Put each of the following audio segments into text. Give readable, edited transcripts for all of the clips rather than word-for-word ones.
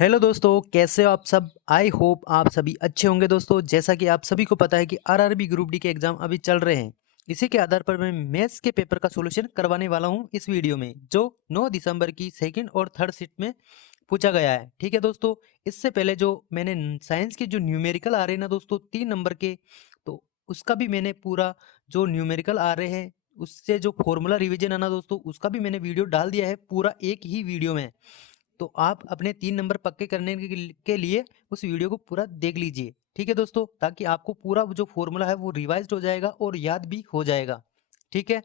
Hello दोस्तों, कैसे हो आप सब। आई होप आप सभी अच्छे होंगे। दोस्तों, जैसा कि आप सभी को पता है कि आरआरबी ग्रुप डी के एग्जाम अभी चल रहे हैं। इसी के आधार पर मैं मैथ्स के पेपर का सॉल्यूशन करवाने वाला हूं इस वीडियो में, जो 9 दिसंबर की सेकंड और थर्ड शिफ्ट में पूछा गया है। ठीक है दोस्तों, इससे पहले जो मैंने साइंस के जो न्यूमेरिकल आ रहे हैं ना दोस्तों 3 नंबर के, तो उसका भी मैंने पूरा जो न्यूमेरिकल आ रहे हैं उससे जो फॉर्मूला रिवीजन है ना दोस्तों, उसका भी मैंने वीडियो डाल दिया है पूरा एक ही वीडियो में। तो आप अपने 3 नंबर पक्के करने के लिए उस वीडियो को पूरा देख लीजिए। ठीक है दोस्तों, ताकि आपको पूरा जो फॉर्मूला है वो रिवाइज्ड हो जाएगा और याद भी हो जाएगा। ठीक है।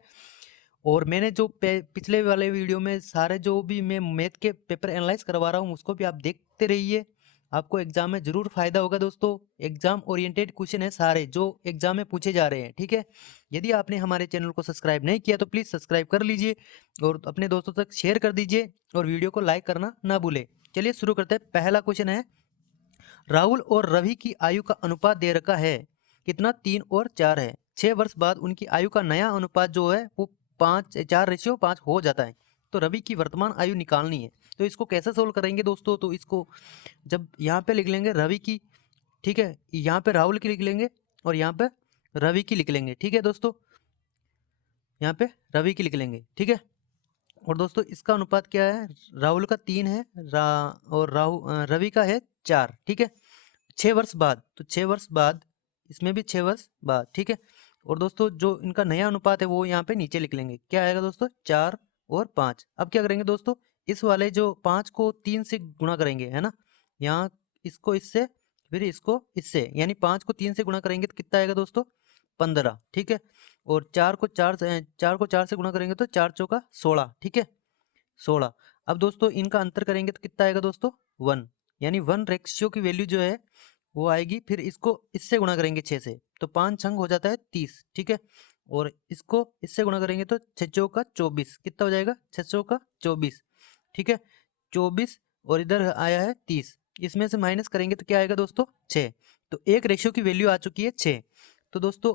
और मैंने जो पिछले वाले वीडियो में सारे जो भी मैं मैथ के पेपर एनालाइज करवा रहा हूँ उसको भी आप देखते रहिए। आपको एग्जाम में जरूर फायदा होगा दोस्तों। एग्जाम ओरिएंटेड क्वेश्चन है सारे जो एग्जाम में पूछे जा रहे हैं। ठीक है। यदि आपने हमारे चैनल को सब्सक्राइब नहीं किया तो प्लीज़ सब्सक्राइब कर लीजिए और अपने दोस्तों तक शेयर कर दीजिए और वीडियो को लाइक करना ना भूलें। चलिए शुरू करते हैं। पहला क्वेश्चन है, राहुल और रवि की आयु का अनुपात दे रखा है कितना, 3 और 4 है। 6 वर्ष बाद उनकी आयु का नया अनुपात जो है वो 4:5 हो जाता है। तो रवि की वर्तमान आयु निकालनी है। तो इसको कैसे सोल्व करेंगे दोस्तों, तो इसको जब यहाँ पे लिख लेंगे रवि की, ठीक है, यहाँ पे राहुल की लिख लेंगे और यहाँ पे रवि की लिख लेंगे। ठीक है दोस्तों, यहाँ पे रवि की लिख लेंगे। ठीक है। और दोस्तों इसका अनुपात क्या है, राहुल का 3 है, और रवि का है 4। ठीक है। 6 वर्ष बाद, तो 6 वर्ष बाद, इसमें भी 6 वर्ष बाद। ठीक है। और दोस्तों जो इनका नया अनुपात है वो यहाँ पे नीचे लिख लेंगे। क्या आएगा दोस्तों, 4 और 5। अब क्या करेंगे दोस्तों, इस वाले जो 5 को 3 से गुणा करेंगे, है ना। यहाँ इसको इससे, फिर इसको इससे, यानी 5 को 3 से गुणा करेंगे तो कितना आएगा दोस्तों, 15। ठीक है। और 4 को 4 से गुणा करेंगे तो 4 चौका 16। ठीक है, 16। अब दोस्तों इनका अंतर करेंगे तो कितना आएगा दोस्तों, 1। यानी 1 रेशियो की वैल्यू जो है वो आएगी। फिर इसको इससे गुणा करेंगे 6 से, तो 5 छंग हो जाता है 30। ठीक है। और इसको इससे गुणा करेंगे तो 6 चौका 24, कितना हो जाएगा, 6 चौका 24। ठीक है, 24। और इधर आया है 30, इसमें से माइनस करेंगे तो क्या आएगा दोस्तों, 6। तो एक रेशियो की वैल्यू आ चुकी है 6। तो दोस्तों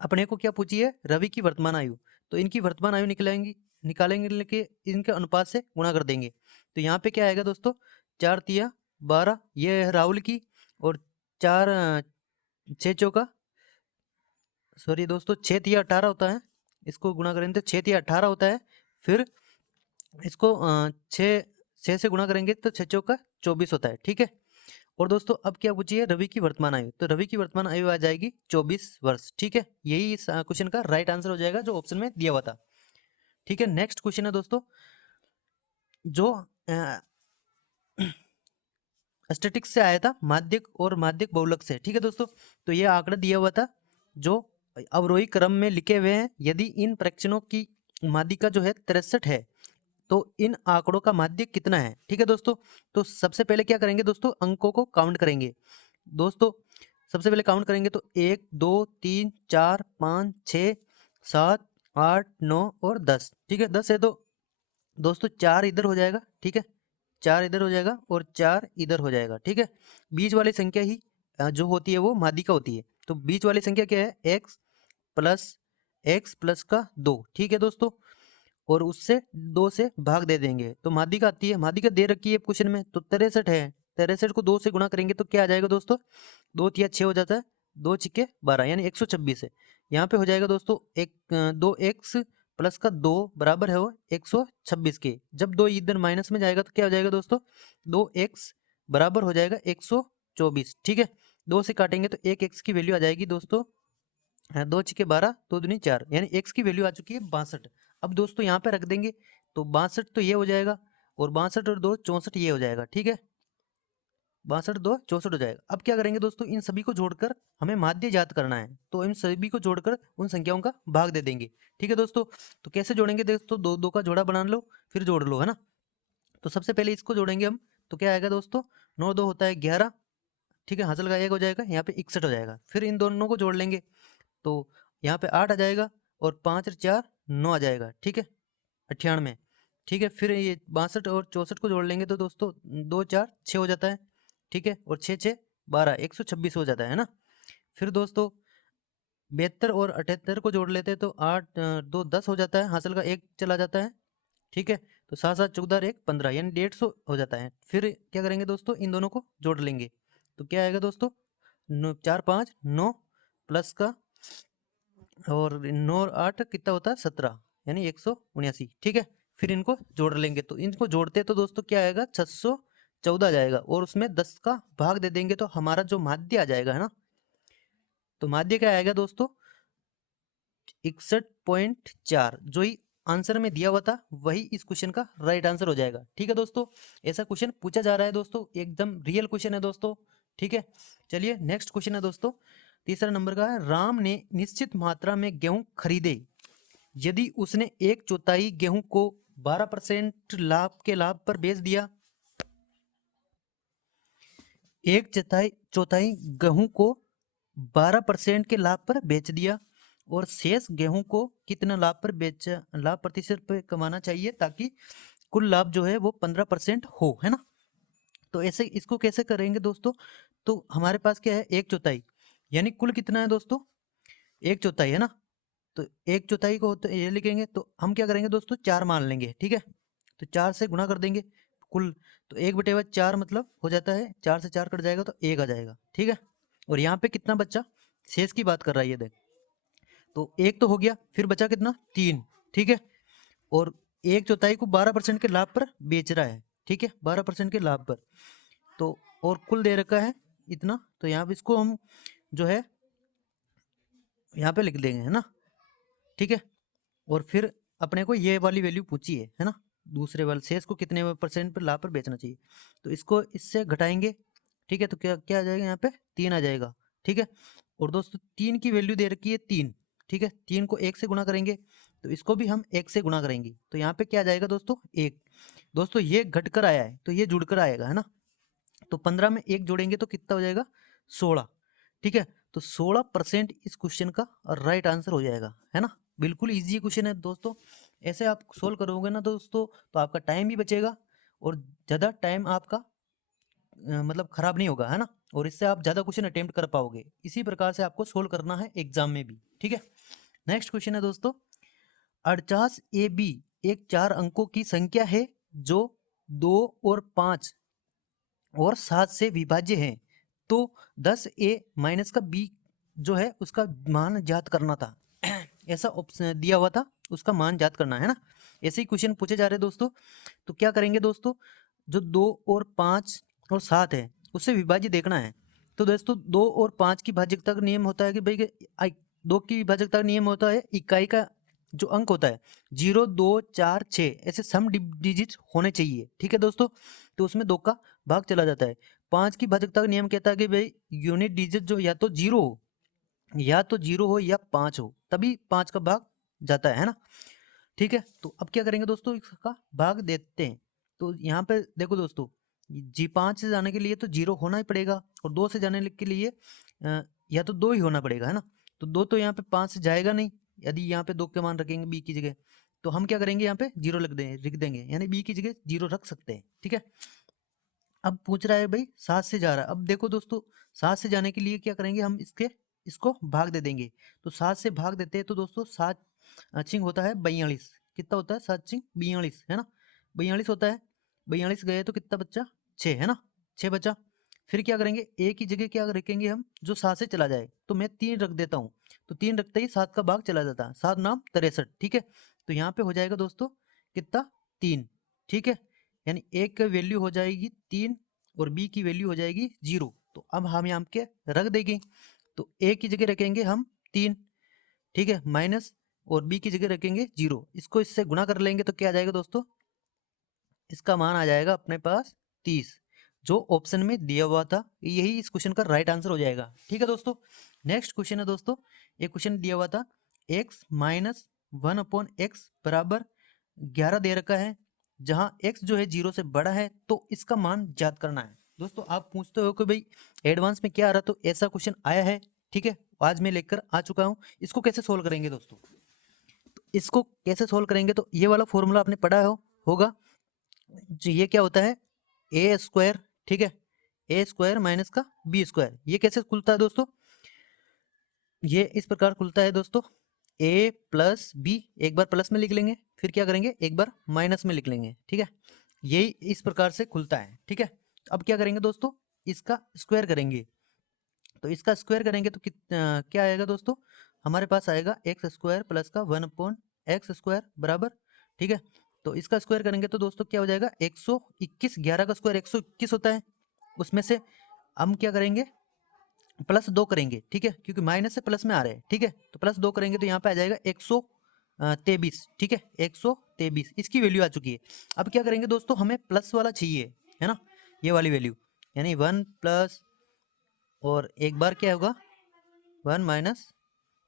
अपने को क्या पूछी है, रवि की वर्तमान आयु। तो इनकी वर्तमान आयु निकालेंगे लेके इनके अनुपात से गुणा कर देंगे। तो यहाँ पे क्या आएगा दोस्तों, 4 तिया 12, ये है राहुल की। और 6 चौका, सॉरी दोस्तों, 6 तिया 18 होता है। इसको गुणा करेंगे तो 6 तिया 18 होता है। फिर इसको 6 से गुणा करेंगे तो 6 चौका 24 होता है। ठीक है। और दोस्तों अब क्या पूछिए, रवि की वर्तमान आयु। तो रवि की वर्तमान आयु आ जाएगी 24 वर्ष। ठीक है, यही इस क्वेश्चन का राइट आंसर हो जाएगा जो ऑप्शन में दिया हुआ था। ठीक है। नेक्स्ट क्वेश्चन है दोस्तों, जो स्टैटिक्स से आया था, माध्यक और माध्यक बहुलक से। ठीक है दोस्तों, तो ये आंकड़ा दिया हुआ था जो अवरोही क्रम में लिखे हुए हैं। यदि इन प्रश्नों की माध्यिका जो है 63 है तो इन आंकड़ों का माध्य कितना है। ठीक है दोस्तों, तो सबसे पहले क्या करेंगे दोस्तों, अंकों को काउंट करेंगे। दोस्तों सबसे पहले काउंट करेंगे तो 1 2 3 4 5 6 7 8 9 और 10। ठीक है, 10 है तो दोस्तों 4 इधर हो जाएगा। ठीक है, 4 इधर हो जाएगा और 4 इधर हो जाएगा। ठीक है, बीच वाली संख्या ही जो होती है वो माध्यिका होती है। तो बीच वाली संख्या क्या है, x प्लस का 2। ठीक है दोस्तों, और उससे 2 से भाग दे देंगे तो माध्यिका आती है। माध्यिका दे रखी है क्वेश्चन में, तो 63 है। 63 को 2 से गुणा करेंगे तो क्या आ जाएगा दोस्तों, 2 तिया 6 हो जाता है, 2 छिक्के 12 यानी 126 है। यहाँ पे हो जाएगा दोस्तों 2x प्लस का 2 बराबर है वो 126 के। जब 2 इधर माइनस में जाएगा तो क्या हो जाएगा दोस्तों, 2x बराबर हो जाएगा 124। ठीक है, 2 से काटेंगे तो 1x की वैल्यू आ जाएगी दोस्तों 2 छिक्के 12, 2 दूनी 4, यानी x की वैल्यू आ चुकी है 62। अब दोस्तों यहाँ पे रख देंगे तो 62 तो ये हो जाएगा, और 62 और 2 64 ये हो जाएगा। ठीक है, 62 2 64 हो जाएगा। अब क्या करेंगे दोस्तों, इन सभी को जोड़कर हमें माध्य ज्ञात करना है, तो इन सभी को जोड़कर उन संख्याओं का भाग दे देंगे। ठीक है दोस्तों, तो कैसे जोड़ेंगे दोस्तों, 2 2 का जोड़ा बना लो फिर जोड़ लो, है ना। तो सबसे पहले इसको जोड़ेंगे हम, तो क्या आएगा दोस्तों, 9 2 होता है 11। ठीक है, हासिल का 1 हो जाएगा, यहाँ पे 61 हो जाएगा। फिर इन दोनों को जोड़ लेंगे तो यहाँ पे 8 आ जाएगा और 5 और 4 9 आ जाएगा। ठीक है, 98। ठीक है, फिर ये 62 और 64 को जोड़ लेंगे तो दोस्तों 2 4 6 हो जाता है। ठीक है, और 6 6 12 126 हो जाता है ना। फिर दोस्तों 72 और 78 को जोड़ लेते हैं तो 8 2 10 हो जाता है, हासिल का 1 चला जाता है। ठीक है, तो 7 7 14 एक 15 यानी 150 हो जाता है। फिर क्या करेंगे दोस्तों, इन दोनों को जोड़ लेंगे तो क्या आएगा दोस्तों, 4 5 9 प्लस का और 9 और 8 कितना होता है 17 यानी 179। ठीक है, फिर इनको जोड़ लेंगे तो इनको जोड़ते तो दोस्तों क्या आएगा 614 जाएगा और उसमें 10 का भाग दे देंगे तो हमारा जो माध्य आ जाएगा है ना, तो माध्य क्या आएगा दोस्तों 61.4। जो ही आंसर में दिया हुआ था वही इस क्वेश्चन का राइट आंसर हो जाएगा। ठीक है दोस्तों, ऐसा क्वेश्चन पूछा जा रहा है दोस्तों, एकदम रियल क्वेश्चन है दोस्तों। ठीक है, चलिए नेक्स्ट क्वेश्चन है दोस्तों, तीसरा नंबर का है, राम ने निश्चित मात्रा में गेहूं खरीदे, यदि उसने 1/4 गेहूं को 12% लाभ पर बेच दिया, 1/4 गेहूं को 12% के लाभ पर बेच दिया और शेष गेहूं को कितना लाभ प्रतिशत पे कमाना चाहिए ताकि कुल लाभ जो है वो 15% हो, है ना। तो ऐसे इसको कैसे करेंगे दोस्तों, तो हमारे पास क्या है 1/4 यानी कुल कितना है दोस्तों 1/4 है ना, तो 1/4 को तो ये लिखेंगे तो हम क्या करेंगे दोस्तों 4 मान लेंगे। ठीक है, तो 4 से गुणा कर देंगे कुल, तो 1/4 मतलब हो जाता है 4 से 4 कट जाएगा तो 1 आ जाएगा। ठीक है, और यहाँ पे कितना बच्चा शेष की बात कर रहा है ये देख, तो 1 तो हो गया, फिर बचा कितना 3। ठीक है, और 1/4 को 12% के लाभ पर बेच रहा है। ठीक है, 12% के लाभ पर, तो और कुल दे रखा है इतना, तो यहाँ पे इसको हम जो है यहाँ पे लिख देंगे, है ना। ठीक है, और फिर अपने को ये वाली वैल्यू पूछी है ना, दूसरे वाले शेष को कितने % पर लाभ पर बेचना चाहिए, तो इसको इससे घटाएंगे। ठीक है, तो क्या क्या आ जाएगा यहाँ पे 3 आ जाएगा। ठीक है, और दोस्तों 3 की वैल्यू दे रखी है 3। ठीक है, 3 को 1 से गुणा करेंगे तो इसको भी हम 1 से गुणा करेंगे तो यहाँ पे क्या आ जाएगा दोस्तों 1। दोस्तों ये घट कर आया है तो ये जुड़ कर आएगा, है ना, तो 15 में 1 जोड़ेंगे तो कितना हो जाएगा 16। ठीक है, तो 16% इस क्वेश्चन का राइट आंसर हो जाएगा, है ना। बिल्कुल इजी क्वेश्चन है दोस्तों, ऐसे आप सोल्व करोगे ना दोस्तों तो आपका टाइम भी बचेगा और ज़्यादा टाइम आपका मतलब खराब नहीं होगा, है ना, और इससे आप ज़्यादा क्वेश्चन अटेम्प्ट कर पाओगे। इसी प्रकार से आपको सोल्व करना है एग्जाम में भी। ठीक है, नेक्स्ट क्वेश्चन है दोस्तों, 48AB एक 4 अंकों की संख्या है जो 2 और 5 और 7 से विभाज्य है, तो 10A माइनस का B जो है उसका मान ज्ञात करना था। ऐसा ऑप्शन दिया हुआ था, उसका मान ज्ञात करना है ना, ऐसे ही क्वेश्चन पूछे जा रहे हैं दोस्तों। तो क्या करेंगे दोस्तों, जो 2 और 5 और 7 है उससे विभाज्य देखना है, तो दोस्तों 2 और 5 की भाज्यता का नियम होता है कि भाई 2 की भाज्यता का नियम होता है, इकाई का जो अंक होता है 0 2 4 6 ऐसे सम डिजिट होने चाहिए। ठीक है दोस्तों, तो उसमें 2 का भाग चला जाता है। 5 की भाज्यता का नियम कहता है कि भाई यूनिट डिजिट जो या तो 0 हो या 5 हो तभी 5 का भाग जाता है ना। ठीक है, तो अब क्या करेंगे दोस्तों, इसका भाग देते हैं। तो यहाँ पे देखो दोस्तों, G5 से जाने के लिए तो 0 होना ही पड़ेगा और 2 से जाने के लिए या तो 2 ही होना पड़ेगा, है ना। तो 2 तो यहाँ पे 5 से जाएगा नहीं, यदि यहाँ पे 2 के मान रखेंगे B की जगह, तो हम क्या करेंगे यहाँ पे 0 लिख देंगे यानी B की जगह 0 रख सकते हैं। ठीक है, अब पूछ रहा है भाई 7 से जा रहा है, अब देखो दोस्तों 7 से जाने के लिए क्या करेंगे, हम इसको भाग दे देंगे। तो 7 से भाग देते हैं तो दोस्तों 7 छिंग होता है 42, कितना होता है 7 छिंग 42, है ना, 42 होता है। 42 गए तो कितना बच्चा 6, है ना, 6 बचा। फिर क्या करेंगे, ए की जगह क्या रखेंगे हम, जो 7 से चला जाए, तो मैं 3 रख देता हूँ, तो 3 रखते ही 7 का भाग चला जाता है, 7 नाम 63। ठीक है, तो यहाँ पे हो जाएगा दोस्तों कितना 3। ठीक है, यानी ए की वैल्यू हो जाएगी 3 और बी की वैल्यू हो जाएगी 0। तो अब हम यहाँ के रख देंगे, तो ए की जगह रखेंगे हम 3, ठीक है, माइनस, और बी की जगह रखेंगे 0। इसको इससे गुणा कर लेंगे तो क्या आ जाएगा दोस्तों, इसका मान आ जाएगा अपने पास 30, जो ऑप्शन में दिया हुआ था, यही इस क्वेश्चन का राइट आंसर हो जाएगा। ठीक है दोस्तों, नेक्स्ट क्वेश्चन है दोस्तों, एक क्वेश्चन दिया हुआ था x माइनस 1/x बराबर 11 दे रखा है, जहां x जो है 0 से बड़ा है तो इसका मान ज्ञात करना है। दोस्तों आप पूछते हो कि भाई एडवांस में क्या आ रहा, तो ऐसा क्वेश्चन आया है। ठीक है, आज मैं लेकर आ चुका हूं, इसको कैसे सोल्व करेंगे दोस्तों, तो इसको कैसे सोल्व करेंगे, तो ये वाला फॉर्मूला आपने पढ़ा होगा, जी ये क्या होता है ए स्क्वायर। ठीक है, ए स्क्वायर माइनस का बी स्क्वायर, ये कैसे खुलता है दोस्तों, ये इस प्रकार खुलता है दोस्तों, ए प्लस बी, एक बार प्लस में लिख लेंगे, फिर क्या करेंगे, एक बार माइनस में लिख लेंगे, ठीक है। यही इस प्रकार से खुलता है, ठीक है। अब क्या करेंगे दोस्तों, इसका स्क्वायर करेंगे। तो इसका स्क्वायर करेंगे तो क्या आएगा दोस्तों, हमारे पास आएगा एक्स स्क्वायर प्लस का 1/x² बराबर, ठीक है। तो इसका स्क्वायर करेंगे तो दोस्तों क्या हो जाएगा, 121, 11 का स्क्वायर 121 होता है। उसमें से हम क्या करेंगे, +2 करेंगे, ठीक है, क्योंकि माइनस से प्लस में आ रहे हैं, ठीक है। तो +2 करेंगे तो यहाँ पे आ जाएगा 123, ठीक है, 123 इसकी वैल्यू आ चुकी है। अब क्या करेंगे दोस्तों, हमें प्लस वाला चाहिए, है ना, ये वाली वैल्यू, यानी 1 प्लस और एक बार क्या होगा 1 माइनस,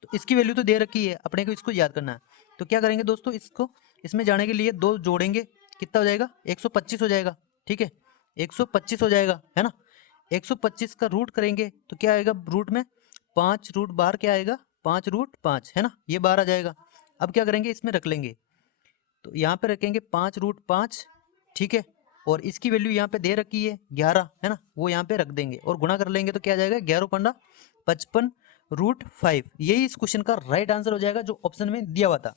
तो इसकी वैल्यू तो दे रखी है अपने को, इसको याद करना है। तो क्या करेंगे दोस्तों, इसको इसमें जाने के लिए 2 जोड़ेंगे, कितना हो जाएगा, 125 हो जाएगा, ठीक है, 125 हो जाएगा, है ना। 125 का रूट करेंगे तो क्या आएगा, रूट में 5 रूट बाहर क्या आएगा, 5√5, है ना, ये बाहर आ जाएगा। अब क्या करेंगे, इसमें रख लेंगे, तो यहाँ पे रखेंगे 5√5, ठीक है। और इसकी वैल्यू यहाँ पे दे रखी है 11, है ना, वो यहाँ पे रख देंगे और गुणा कर लेंगे तो क्या आ जाएगा, 11×55√5। यही इस क्वेश्चन का राइट आंसर हो जाएगा जो ऑप्शन में दिया हुआ था,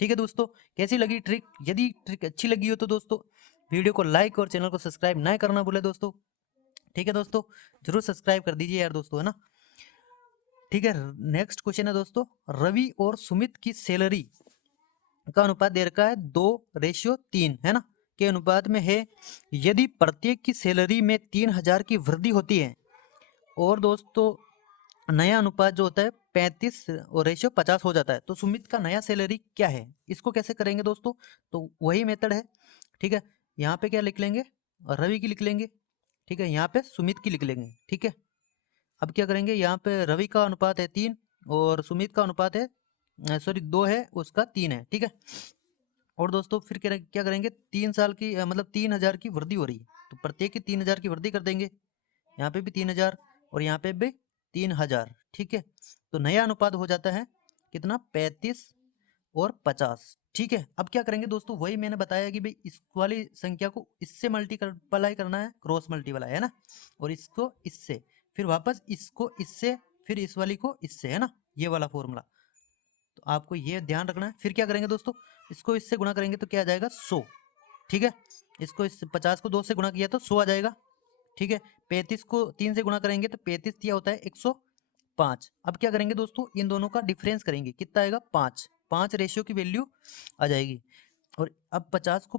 ठीक है दोस्तों। कैसी लगी ट्रिक, यदि ट्रिक अच्छी लगी हो तो दोस्तों वीडियो को लाइक और चैनल को सब्सक्राइब ना करना भूले दोस्तों, ठीक है दोस्तों, जरूर सब्सक्राइब कर दीजिए यार दोस्तों, है ना। ठीक है, नेक्स्ट क्वेश्चन है दोस्तों, रवि और सुमित की सैलरी का अनुपात दे रखा है 2:3, है ना, के अनुपात में है। यदि प्रत्येक की सैलरी में 3000 की वृद्धि होती है और दोस्तों नया अनुपात जो होता है 35:50 हो जाता है, तो सुमित का नया सैलरी क्या है, इसको कैसे करेंगे दोस्तों, तो वही मेथड है, ठीक है। यहाँ पे क्या लिख लेंगे, रवि की लिख लेंगे, ठीक है, यहाँ पे सुमित की लिख लेंगे, ठीक है। अब क्या करेंगे, यहाँ पे रवि का अनुपात है 3 और सुमित का अनुपात है सॉरी 2 है, उसका 3 है, ठीक है। और दोस्तों फिर क्या करेंगे, 3 साल की मतलब 3000 की वृद्धि हो रही है, तो प्रत्येक की 3000 की वृद्धि कर देंगे, यहाँ पे भी 3000 और यहाँ पे भी 3000, ठीक है। तो नया अनुपात हो जाता है कितना, 35 और 50, ठीक है। अब क्या करेंगे दोस्तों, वही मैंने बताया कि भाई इस वाली संख्या को इससे मल्टीप्लाई करना है, क्रॉस मल्टीप्लाई, है ना, और इसको इससे, फिर वापस इसको इससे, फिर इस वाली को इससे, है ना, ये वाला फॉर्मूला। तो आपको ये ध्यान रखना है। फिर क्या करेंगे दोस्तों, इसको इससे गुणा करेंगे तो क्या आ जाएगा, 100, ठीक है। इसको इस 50 को 2 से गुणा किया तो 100 आ जाएगा, ठीक है। 35 को 3 से गुणा करेंगे तो 35 दिया होता है 105। अब क्या करेंगे दोस्तों, इन दोनों का डिफरेंस करेंगे, कितना आएगा, 5, 5 रेशियो की वैल्यू आ जाएगी। और अब 50 को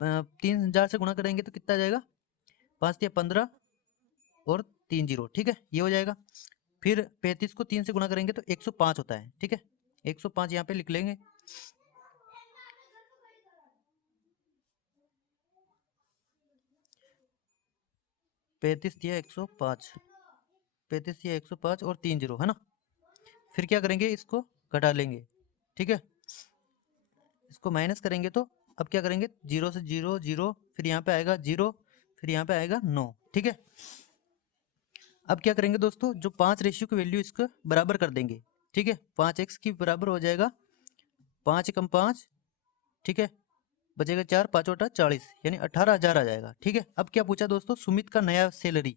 3000 से गुणा करेंगे तो कितना आ जाएगा, 5×3 = 15 और 3 0, ठीक है, ये हो जाएगा। फिर 35 को 3 से गुणा करेंगे तो 105 होता है, ठीक है, 105 यहाँ पे लिख लेंगे। पैंतीस दिया 105, 35 दिया 105 और 3 0, है ना। फिर क्या करेंगे, इसको घटा लेंगे, ठीक है, इसको माइनस करेंगे तो अब क्या करेंगे, 0 से 0 0, फिर यहाँ पे आएगा 0, फिर यहाँ पे आएगा 9, ठीक है। अब क्या करेंगे दोस्तों, जो 5 रेशियो की वैल्यू इसको बराबर कर देंगे, ठीक है, 5x की बराबर हो जाएगा 5×5, ठीक है, बचेगा 4, 5×8 = 40, यानी 18,000 आ जाएगा, ठीक है। अब क्या पूछा दोस्तों, सुमित का नया सैलरी,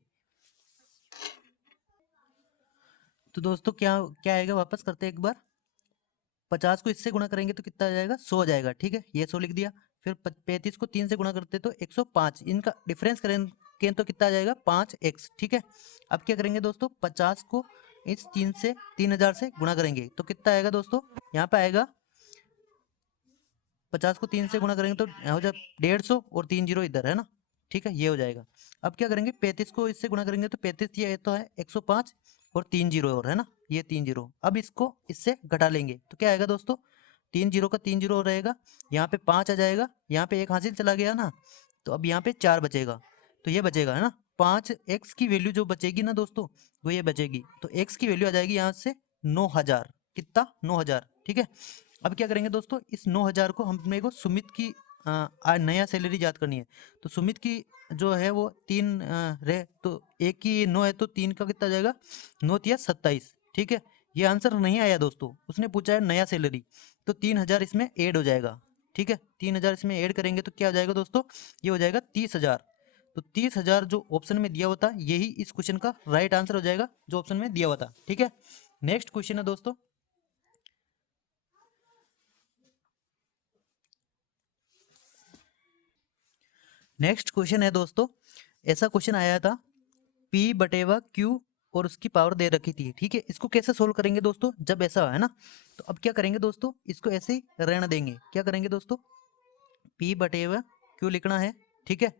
तो दोस्तों क्या क्या आएगा, वापस करते हैं एक बार, 50 को इससे गुणा करेंगे तो कितना आ जाएगा, 100 आ जाएगा, ठीक है, ये 100 लिख दिया। फिर 35 को 3 से गुणा करते तो 105, इनका डिफरेंस करेंगे तो कितना आ जाएगा, 5x, ठीक है। अब क्या करेंगे दोस्तों, 50 को इस 3000 से गुणा करेंगे तो कितना आएगा दोस्तों, यहाँ पे आएगा 50 को 3 से गुणा करेंगे तो हो जाए 150 और 3 0 इधर, है ना, ठीक है, ये हो जाएगा। अब क्या करेंगे, 35 को इससे गुणा करेंगे तो 35 ये तो है 105 और 3 0 और, है ना, ये 3 0। अब इसको इससे घटा लेंगे तो क्या आएगा दोस्तों, 3 0 का 3 0 रहेगा, यहाँ पे 5 आ जाएगा, यहाँ पे एक हासिल चला गया ना, तो अब यहाँ पे 4 बचेगा, तो ये बचेगा, है ना, 5x की वैल्यू जो बचेगी ना दोस्तों, वो ये बचेगी, तो x की वैल्यू आ जाएगी यहाँ से 9000, कितना, 9000, ठीक है। अब क्या करेंगे दोस्तों, इस 9000 को हमने को सुमित की नया सैलरी याद करनी है, तो सुमित की जो है वो 3 रहे, तो एक की 9 है तो 3 का कितना जाएगा, 9×3 = 27, ठीक है। ये आंसर नहीं आया दोस्तों, उसने पूछा है नया सैलरी, तो 3000 इसमें ऐड हो जाएगा, ठीक है, 3000 इसमें ऐड करेंगे तो क्या हो जाएगा दोस्तों, ये हो जाएगा 30,000। तो 30,000 जो ऑप्शन में दिया हुआ था, यही इस क्वेश्चन का राइट आंसर हो जाएगा जो ऑप्शन में दिया हुआ था, ठीक है। नेक्स्ट क्वेश्चन है दोस्तों, नेक्स्ट क्वेश्चन है दोस्तों, ऐसा क्वेश्चन आया था P बटेवा Q और उसकी पावर दे रखी थी, ठीक है। इसको कैसे सोल्व करेंगे दोस्तों, जब ऐसा है ना, तो अब क्या करेंगे दोस्तों, इसको ऐसे ही रहने देंगे। क्या करेंगे दोस्तों, P बटेवा Q लिखना है, ठीक है,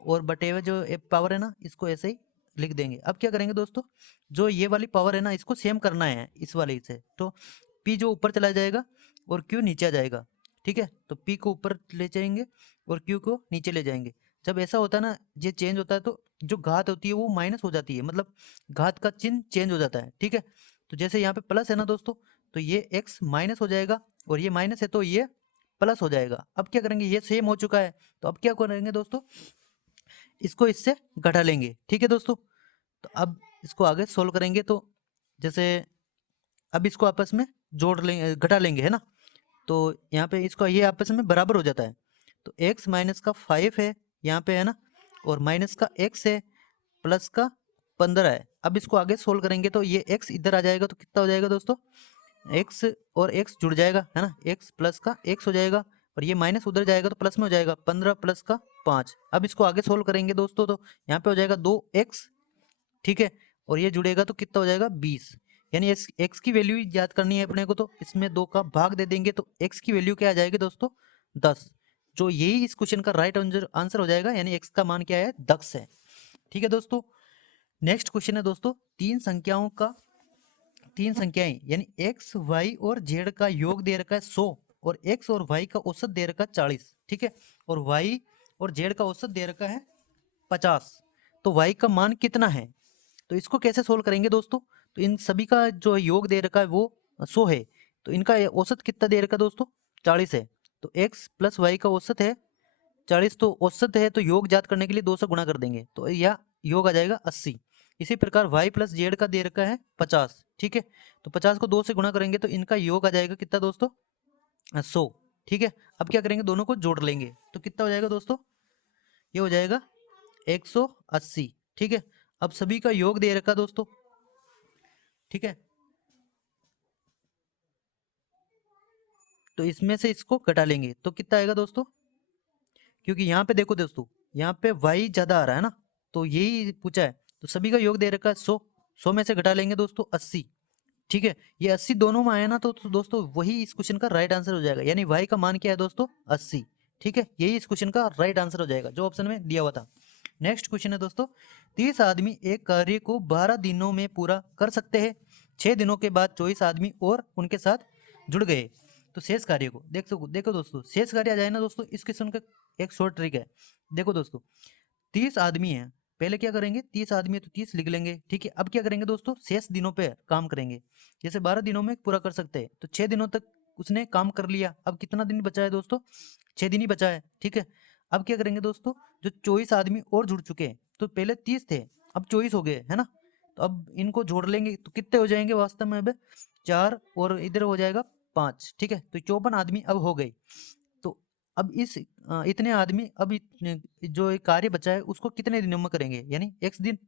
और बटेवा जो पावर है ना, इसको ऐसे ही लिख देंगे। अब क्या करेंगे दोस्तों, जो ये वाली पावर है ना, इसको सेम करना है इस वाले से, तो P जो ऊपर चला जाएगा और Q नीचे आ जाएगा, ठीक है। तो P को ऊपर ले जाएंगे और Q को नीचे ले जाएंगे। जब ऐसा होता है ना, ये चेंज होता है, तो जो घात होती है वो माइनस हो जाती है, मतलब घात का चिन्ह चेंज हो जाता है, ठीक है। तो जैसे यहाँ पे प्लस है ना दोस्तों, तो ये x माइनस हो जाएगा, और ये माइनस है तो ये प्लस हो जाएगा। अब क्या करेंगे, ये सेम हो चुका है, तो अब क्या करेंगे दोस्तों, इसको इससे घटा लेंगे, ठीक है दोस्तों। तो अब इसको आगे सोल्व करेंगे, तो जैसे अब इसको आपस में जोड़ लेंगे, घटा लेंगे, है ना। तो यहाँ पे इसको ये आपस में बराबर हो जाता है, तो x माइनस का 5 है यहाँ पे, है ना, और माइनस का x है, प्लस का 15 है। अब इसको आगे सोल्व करेंगे तो ये x इधर आ जाएगा, तो कितना हो जाएगा दोस्तों, x और x जुड़ जाएगा, है ना, x प्लस का x हो जाएगा, और ये माइनस उधर जाएगा तो प्लस में हो जाएगा, 15 प्लस का 5। अब इसको आगे सोल्व करेंगे दोस्तों, तो यहाँ पे हो जाएगा 2x, ठीक है, और ये जुड़ेगा तो कितना हो जाएगा 20। यानी x की वैल्यू याद करनी है अपने को, तो इसमें 2 का भाग दे देंगे, तो x की वैल्यू क्या आ जाएगी दोस्तों, 10। जो यही इस क्वेश्चन का राइट आंसर हो जाएगा, यानी x का मान क्या है, 10 है, ठीक है दोस्तों। नेक्स्ट क्वेश्चन है दोस्तों, तीन संख्याएं यानी x y और z का योग दे रखा है 100, और x और y का औसत दे रखा है 40, ठीक है, और y और z का औसत दे रखा है 50। तो y का मान कितना है, तो इसको कैसे सोल्व करेंगे दोस्तों, तो इन सभी का जो योग दे रखा है वो 100 है, तो इनका औसत कितना दे रखा है दोस्तों, 40 है। तो x प्लस वाई का औसत है 40, तो औसत है तो योग ज्ञात करने के लिए 2 से गुणा कर देंगे, तो यह योग आ जाएगा 80। इसी प्रकार y प्लस जेड का दे रखा है 50, ठीक है, तो 50 को 2 से गुणा करेंगे तो इनका योग आ जाएगा कितना दोस्तों, 100, ठीक है। अब क्या करेंगे, दोनों को जोड़ लेंगे, तो कितना हो जाएगा दोस्तों, ये हो जाएगा 180, ठीक है। अब सभी का योग दे रखा दोस्तों, ठीक है, तो इसमें से इसको घटा लेंगे तो कितना आएगा दोस्तों, क्योंकि यहाँ पे देखो दोस्तों, यहाँ पे y ज्यादा आ रहा है ना, तो यही पूछा है, तो सभी का योग दे रखा है 100, 100 में से घटा लेंगे दोस्तों 80, ठीक है। ये 80 दोनों में आया ना, तो दोस्तों वही इस क्वेश्चन का राइट आंसर हो जाएगा, यानी y का मान क्या है दोस्तों, 80, ठीक है, यही इस क्वेश्चन का राइट आंसर हो जाएगा जो ऑप्शन में दिया हुआ था। नेक्स्ट क्वेश्चन है दोस्तों, 30 आदमी एक कार्य को 12 दिनों में पूरा कर सकते हैं, 6 दिनों के बाद 24 आदमी और उनके साथ जुड़ गए, तो शेष कार्य को देखो दोस्तों, शेष कार्य आ जाए ना दोस्तों, इस क्वेश्चन का एक शॉर्ट ट्रिक है। देखो दोस्तों, 30 आदमी है, पहले क्या करेंगे, 30 आदमी है तो 30 लिख लेंगे, ठीक है। अब क्या करेंगे दोस्तों, शेष दिनों पे काम करेंगे, जैसे 12 दिनों में पूरा कर सकते हैं, तो 6 दिनों तक उसने काम कर लिया, अब कितना दिन बचा है दोस्तों, 6 दिन ही बचा है, ठीक है। अब क्या करेंगे दोस्तों, जो 24 आदमी और जुड़ चुके हैं, तो पहले 30 थे अब 24 हो गए, है ना, तो अब इनको जोड़ लेंगे तो कितने हो जाएंगे वास्तव में, अब 4 और इधर हो जाएगा 5, ठीक है, तो 54 आदमी अब हो गए। तो अब इतने आदमी अब जो एक कार्य बचा है उसको कितने दिनों में करेंगे, यानी x दिन।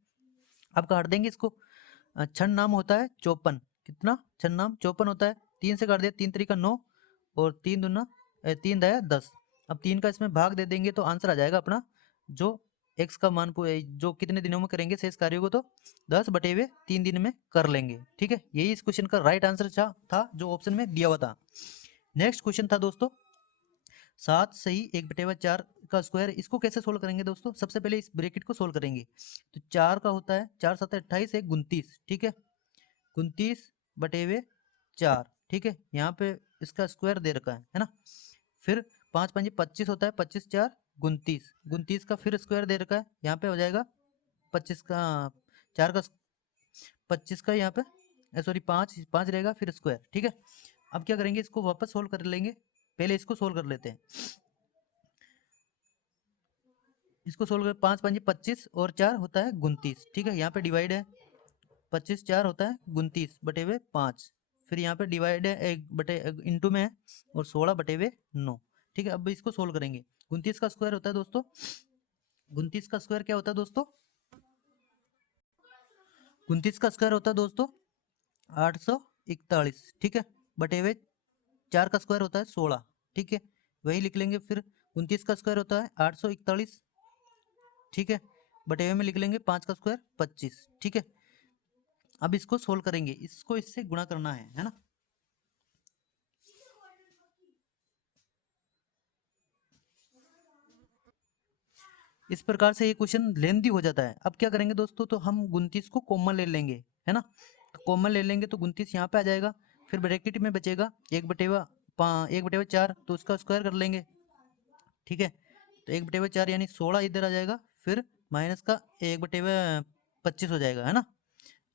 अब काट देंगे इसको, क्षण नाम होता है 54, कितना क्षण नाम 54 होता है, 3 से काट दिया, 3 3 9, और 3 दूना 3 दाया 10। अब 3 का इसमें भाग दे देंगे तो आंसर आ जाएगा अपना, जो x का मान जो कितने दिनों में करेंगे शेष कार्यों को, तो 10/3 दिन में कर लेंगे, ठीक है। यही इस क्वेश्चन का राइट आंसर था जो ऑप्शन में दिया हुआ था। नेक्स्ट क्वेश्चन था दोस्तों, 7 सही 1/4 का स्क्वायर, इसको कैसे सोल्व करेंगे दोस्तों, सबसे पहले इस ब्रैकेट को सोल्व करेंगे, तो 4 का होता है 4 7 28 है 29, ठीक है, 29/4, ठीक है, यहाँ पे इसका स्क्वायर दे रखा है ना। फिर 5 5 25 होता है, 25 4 29, 29 का फिर स्क्वायर दे रखा है, यहाँ पे हो जाएगा 25 का 4 का 25 का यहाँ पे सॉरी 5 5 रहेगा फिर स्क्वायर, ठीक है। अब क्या करेंगे, इसको वापस सोल्व कर लेंगे, पहले इसको सोल्व कर लेते हैं, इसको सोल्व कर 5 5 25 और 4 होता है 29, ठीक है, यहाँ पे डिवाइड है, 25 4 होता है 29/5, फिर यहाँ पे डिवाइड है एक बटे इंटू में है, और 16/9, ठीक है। अब इसको सोल्व करेंगे, 29 का स्क्वायर होता है दोस्तों, 29 का स्क्वायर क्या होता है दोस्तों, 29 का स्क्वायर होता है दोस्तों 841, ठीक है, बटे हुए 4 का स्क्वायर होता है 16, ठीक है, वही लिख लेंगे। फिर 29 का स्क्वायर होता है 841, ठीक है, बटे हुए में लिख लेंगे 5 का स्क्वायर 25। ठीक है, अब इसको सोल्व करेंगे, इसको इससे गुणा करना है ना। इस प्रकार से ये क्वेश्चन लेंथी हो जाता है। अब क्या करेंगे दोस्तों, तो हम 29 को कॉमन ले लेंगे, है ना। तो कॉमन ले लेंगे तो 29 यहाँ पे आ जाएगा, फिर ब्रैकेट में बचेगा 1/4, तो उसका स्क्वायर कर लेंगे। ठीक है, तो 1/4 यानी 16 इधर आ जाएगा, फिर माइनस का 1/25 हो जाएगा, है ना।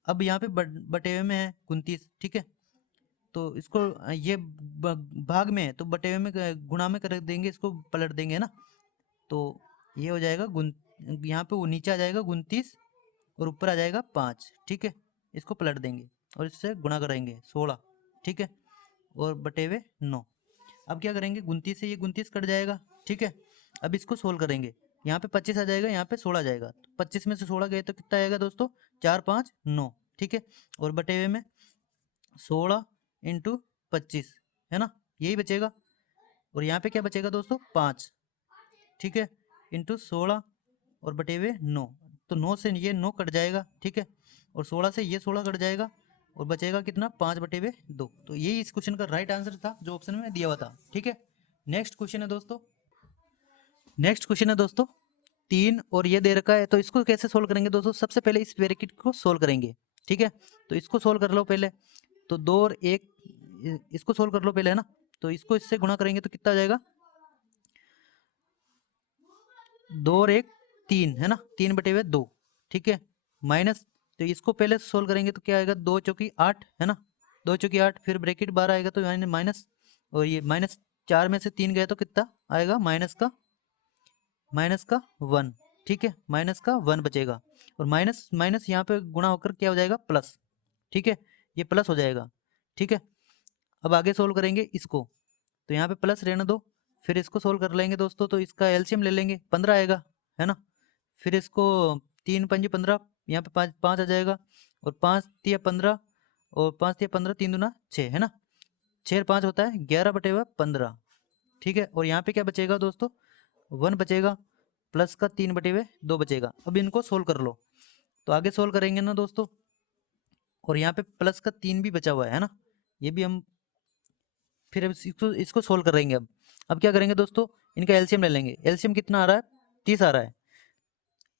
अब यहाँ पे बटे हुए में है 29। ठीक है, तो इसको ये भाग में है तो बटे हुए में गुणा में कर देंगे, इसको पलट देंगे, है ना। तो ये हो जाएगा यहाँ पे वो नीचे आ जाएगा 29 और ऊपर आ जाएगा 5। ठीक है, इसको पलट देंगे और इससे गुणा करेंगे 16। ठीक है, और बटे हुए 9। अब क्या करेंगे, 29 से ये 29 कट जाएगा। ठीक है, अब इसको सोल्व करेंगे, यहाँ पे 25 आ जाएगा, यहाँ पे 16 आ जाएगा। तो 25 में से 16 गए तो कितना आएगा दोस्तों, 4 5 9। ठीक है, और बटे हुए में 16 इंटू 25, है ना, यही बचेगा। और यहाँ पे क्या बचेगा दोस्तों, 5। ठीक है, इंटू 16 और बटे हुए 9, तो 9 से ये 9 कट जाएगा। ठीक है, और 16 से ये 16 कट जाएगा और बचेगा कितना, 5/2। तो यही इस क्वेश्चन का राइट आंसर था जो ऑप्शन में दिया हुआ था। ठीक है, नेक्स्ट क्वेश्चन है दोस्तों, 3 और ये दे रखा है, तो इसको कैसे सोल्व करेंगे दोस्तों। सबसे पहले इस ब्रैकेट को सोल्व करेंगे। ठीक है, तो इसको सोल्व कर लो पहले, तो 2 और 1, इसको सोल्व कर लो पहले, है ना। तो इसको इससे गुणा करेंगे तो कितना आ जाएगा, 2 और 1 3, है ना, 3/2। ठीक है, माइनस, तो इसको पहले सोल्व करेंगे तो क्या आएगा, 2 चौकी 8, है ना, 2 चौकी 8, फिर ब्रैकेट 12 आएगा तो यानी माइनस, और ये माइनस 4 में से 3 गए तो कितना आएगा, माइनस का 1। ठीक है, माइनस का 1 बचेगा, और माइनस माइनस यहाँ पे गुणा होकर क्या हो जाएगा, प्लस। ठीक है, ये प्लस हो जाएगा। ठीक है, अब आगे सोल्व करेंगे इसको, तो यहाँ पे प्लस रहने दो, फिर इसको सोल्व कर लेंगे दोस्तों, तो इसका एलसीएम ले लेंगे, 15 आएगा, है ना। फिर इसको 3 पंजे 15, यहाँ पे 5 5 आ जाएगा, और 5 तिया 15, और 5 तिया 15, 3 दूना 6, है ना, 6 5 होता है 11/15। ठीक है, और यहाँ पे क्या बचेगा दोस्तों, 1 बचेगा, प्लस का 3/2 बचेगा। अब इनको सोल्व कर लो, तो आगे सोल्व करेंगे ना दोस्तों, और यहाँ पे प्लस का 3 भी बचा हुआ है ना, ये भी हम फिर अब इसको सोल्व करेंगे। अब क्या करेंगे दोस्तों, इनका एलसीएम ले लेंगे। एलसीएम कितना आ रहा है, 30 आ रहा है।